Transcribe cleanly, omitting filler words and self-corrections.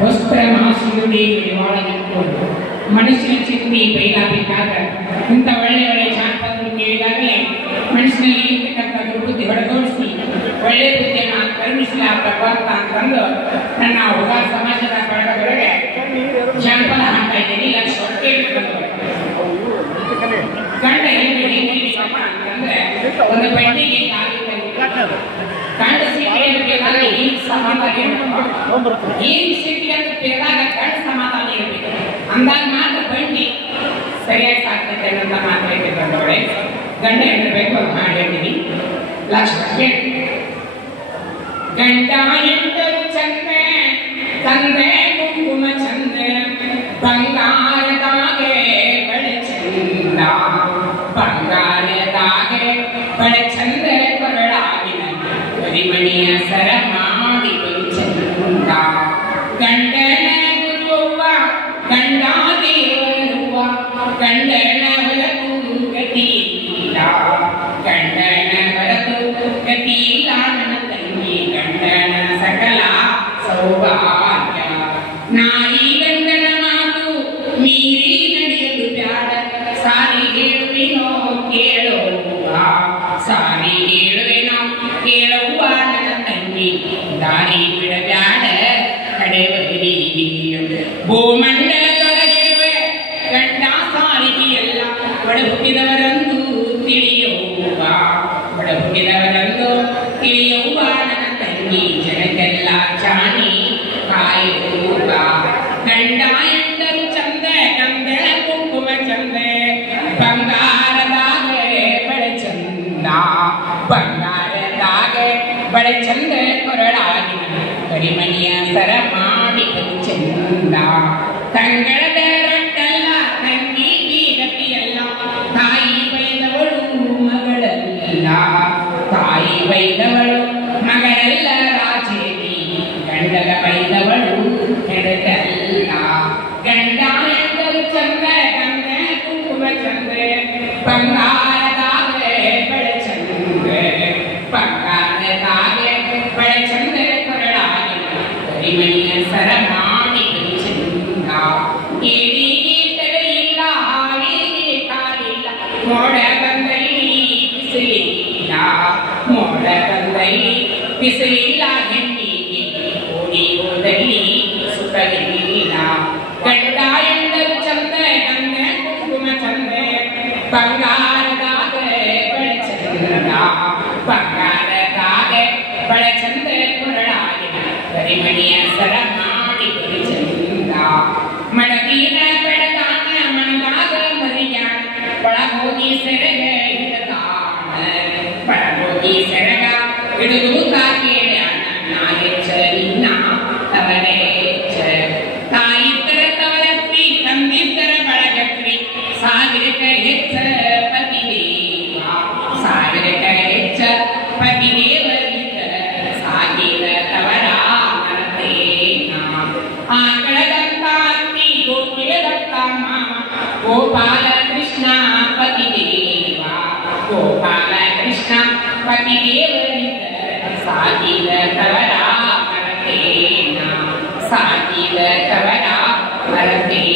ವಸ್ತ್ರ ಮಾಸಿಯುಡಿ ಒಳಗಿಟ್ಕೊಂಡು ಮನಸ್ಸಿನ ಚಿಂತೆ ಬೈಲಾಗಬೇಕಾದ ಇಂಥ ಒಳ್ಳೆ ಒಳ್ಳೆ ಜಾನಪದಗಳು ಕೇಳಿದಾಗಲೇ ಮನಸ್ಸಿನಲ್ಲಿ ಇರ್ತಕ್ಕಂಥ ದುರ್ಬುದ್ಧಿ ಹೊಡೆದೋಡಿಸಿ ಒಳ್ಳೆ ಬುದ್ಧಿಯನ್ನು ಕರುಣಿಸಲಾಗಬೇಕು ಅಂತಂದು ನನ್ನ ಹುಡುಗ ಸಮಾಜದ ಬಳಗಗಳಿಗೆ ಜಾನಪದ ಹಾಡ್ತಾ ಇದ್ದೀನಿ. ಲಕ್ಷ ಹೊಟ್ಟೆ ಗಂಡ ಹೆಂಗಿದೀವಪ್ಪ ಅಂತಂದ್ರೆ ಒಂದು ಬೆಳ್ಳಿಗೆ ಗಂಡ ಸಿಕ್ಕಿದಾಗ ಈಗ ಸಮಾಧಾನ ಏನ್ ಸಿಕ್ಕಿ ಅಂತ ಕೇಳಿದಾಗ ಗಂಡ ಸಮಾಧಾನ ಇರಬೇಕು ಅಂದಾಗ ಮಾತ್ರ ಬಂಡಿ ಸರಿಯಾಗಿ ಸಾಕ್ತೈತೆ ಅಂತ ಮಾತಾಡ್ತೀವಿ. ಗಂಡೊಳೆ ಗಂಡ ಹೆಂಗಿರ್ಬೇಕು ಅಂತ ಮಾಡಿ ಹೇಳ್ತೀವಿ. ಲಕ್ಷ ಗಂಡ ಎಂಟರು ಚಂದ ತಂದೆ ಕುಂಕುಮ ಚಂದ ಬಂಗಾರದಾಗೆ ಬಳೆ ಚಂದ ಬಂಗಾರದಾಗೆ ಬಳೆ ಚಂದ ಕೊರಳಾಗಿನ ಪರಿಮಣಿಯ ಸರ ಮಾಡಿ ಚಂದ ಗಂಡನ ಗುರುವ ಗಂಡ ದೇವರುವ ಗಂಡನ ಹೊರತು ಗತಿಯಿಲ್ಲ ಗಂಡನ ಹೊರತು ಗತಿಯಿಲ್ಲ ನನ್ನ ತಂಗಿ ಗಂಡನ ಸಕಲ ಸೌಭಾಗ್ಯ ನಾಯಿ ಗಂಡನ ಮಾತು ಮೀರಿ ನಡೆಯಲು ಬ್ಯಾಡ ಸಾರಿ ಹೇಳುವಿನೋ ಕೇಳುವ ಸಾರಿ ಹೇಳುವೆನೋ ಕೇಳುವ ನನ್ನ ತಂಗಿ ದಾರಿ ಬಿಡಬ್ಯಾಡ ಕಡೆವರಿ ಭೂಮಂಡಲದೊಳಗಿರುವೆ ಗಂಡ ಸಾರಿಗೆಯಲ್ಲ ಒಡಹುಟ್ಟಿದವರಂದು ತಿಳಿಯುವ ಒಡಹುಟ್ಟಿದವರಂದು ತಿಳಿಯುವ ನನ್ನ ತಂಗಿ ಜನಕ್ಕೆಲ್ಲ ಜಾಣಿ ಕಾಯುವ ಗಂಡ ಎಂದರು ಚಂದ ಗಂಧಳ ಕುಂಕುಮ ಚಂದ ಬಂಗಾರದಾಗೆ ಬಳೆ ಚಂದ ಬಂಗಾರದಾಗೆ ಬಳೆ ಚಂದ ಕೊರಳಾಗಿನ ಕರಿಮಣಿಯ ಸರ ಮಾಡಿ ಚಂದ ಕಂಗಳದ ರೊಟ್ಟಲ್ಲ ತಂಗಿ ಗತಿಯಲ್ಲ ತಾಯಿ ಬೈದವಳು ಮಗಳಲ್ಲ ತಾಯಿ ಬೈದವಳು ಮಗಳಲ್ಲ ರಾಜೇವಿ ಗಂಡಗ ಬೈದವಳು ಹೆಡತಲ್ಲ ಗಂಡ ಎಂದರು ಚಂದ ಗಂಧ ಕುಂಕುಮ ಚಂದ ಬಂಗಾರದಾಗೆ ಬಳೆ ಚಂದ ಬಂಗಾರದಾಗೆ ಬಳೆ ಚಂದ ಕೊರಳಾಗಿನ ಕರಿಮಣಿಯ ಸರ ಮಾಡಿ ಚಂದ ಏನಿಗೆ ತಡೆಯಿಲ್ಲ ಹಾವಿಗೆ ಕಾಲಿಲ್ಲ ಮೋಡ ಬಂದಲ್ಲಿ ಬಿಸಿಲಿಲ್ಲ ಮೋಡ ಬಂದಲ್ಲಿ ಬಿಸಿಲಿಲ್ಲ ಹೆಣ್ಣಿಗೆ ಓಡಿ ಹೋದಲ್ಲಿ ಸುಖವಿಲ್ಲ ಗಂಡ ಎಂದರು ಚಂದ ಗಂಧ ಕುಂಕುಮ ಚಂದ ಬಂಗಾರದಾಗೆ ಬಳೆ ಚಂದ ಬಂಗಾರದಾಗೆ ಬಳೆ ಚಂದ ಕೊರಳಾಗಿನ ಕರಿಮಣಿಯ ಸರ ಮಾಡಿ ಚಂದ ಮಡದಿನ ಬೆಳಗಾನ ಮಣದಾಗ ಮರಿಯಾಣ ಒಳಗೋಗಿ ಸೆರಗ ಹಿಡದಾಣ ಒಳಗೋಗಿ ಸೆರಗ ಹಿಡಿದು ಕಾಕೇಳ್ಯಾಣ ನಾ ಹೆಚ್ಚ ನಿನ್ನ ತವರೇ ಹೆಚ್ಚ ತಾಯಿದ್ದರ ತವರತ್ರಿ ತಂದಿದ್ದರ ಬಳಗತ್ರಿ ಸಾವಿರಕ ಹೆಚ್ಚ ಪತಿದೇವ ಸಾವಿರಕ ಹೆಚ್ಚ ಪತಿದೇವರಿದ್ದರ ಸಾಗಿದ ತವರ ಮರತೇನ ಆಕಳದಂತ ಅತ್ತಿ ಗೋಕಿಲದತ್ತ ಮಾಮ ಗೋಪಾಲ ಕೃಷ್ಣ ಪತಿದೇವ ಗೋಪಾಲ ಕೃಷ್ಣ ಪತಿದೇವರಿದ್ದರ ಸಾಗಿದ ತವರ ಮರತೇನ ಸಾಗಿದ ತವರ ಮರತೇನ